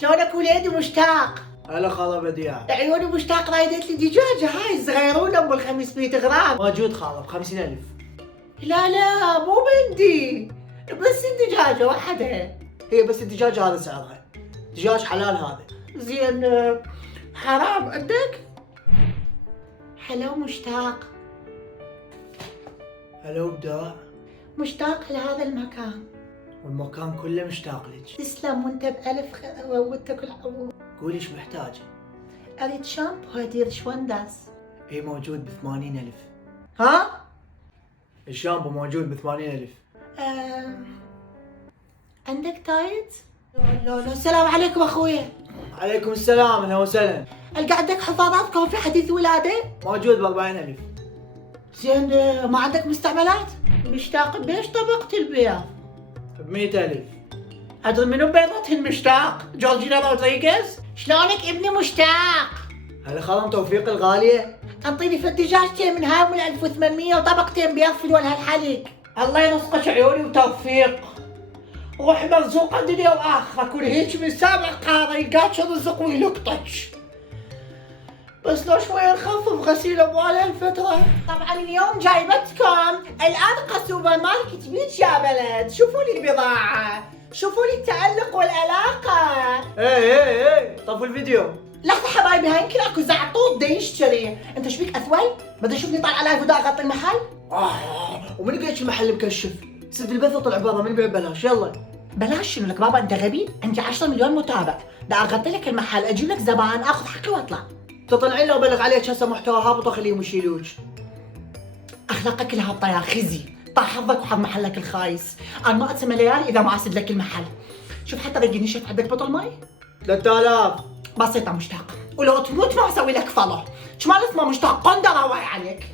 شلونك وليدي مشتاق؟ هلا خالة بديع. عيوني مشتاق رايدت لي دجاجة هاي الصغيرونة ام 500 غرام. موجود خالة ب50,000. لا مو بدي، بس الدجاجة واحدة. هي بس الدجاجة هذا سعرها. دجاج حلال هذا. زين حرام عندك؟ هلا مشتاق. هلا وداع. مشتاق لهذا المكان. والمكان كله مشتاق لك. تسلم وانت بألف وانت كل قولي ايش محتاجة. اريد شامبو هدير شونداس. اي موجود ب80,000. ها؟ الشامبو موجود ب80,000. عندك تايت؟ لا السلام عليكم اخويا. عليكم السلام، اهلا وسهلا. القى عندك حفاضات كوفي حديث ولادة؟ موجود ب40,000. زين ما عندك مستعملات؟ مشتاق بيش طبقة البيض؟ ب100,000. أدري منو بيضتهن مشتاق؟ جورجينا رودريغيز؟ شلونك ابني مشتاق؟ هلا خالة توفيق الغالية. انطيني في دجاجتين من هاي من 1800 وطبقتين بيض في لون هالحليق. الله ينصقش عيوني وتوفيق. روح مرزوقة دنيا واخرة، كل هيك من سابع قارة يلقاك رزق ويلقطك. بس لو شوي نخفف غسيل اموال هالفترة. طبعا اليوم جايبتكم الارقى سوبر ماركت بيج يا بلد، شوفوا لي البضاعة، شوفوا لي التألق والألاقة. ايه طفوا الفيديو. لحظة حبايبي، هاي يمكن اكو زعطوط دا يشتري، انت ايش بيك اثوي؟ بدي اشوفني طالعة لايف ودا اغطي المحل؟ ومن قالك المحل مكشف؟ سد البث وطلع برا، من بيع بلاش. يلا. بلاش شنو لك بابا، انت غبي؟ عندي 10 مليون متابع، دا اغطي لك المحل، اجيب لك زبائن، اخذ حقي واطلع. تطلعين لو بلغ عليك هسه محتوى هابط واخليهم يشيلوك. اخلاقك كلها هابطه يا خزي، طاح حظك وحظ محلك الخايس، انا ما اتسمى ليالي اذا ما اسد لك المحل. شوف حتى رجيني، شوف عندك بطل مي؟ 3000. بسيطة مشتاق، ولو تموت ما اسوي لك فولو، شمال اسمه مشتاق قندرة واي عليك.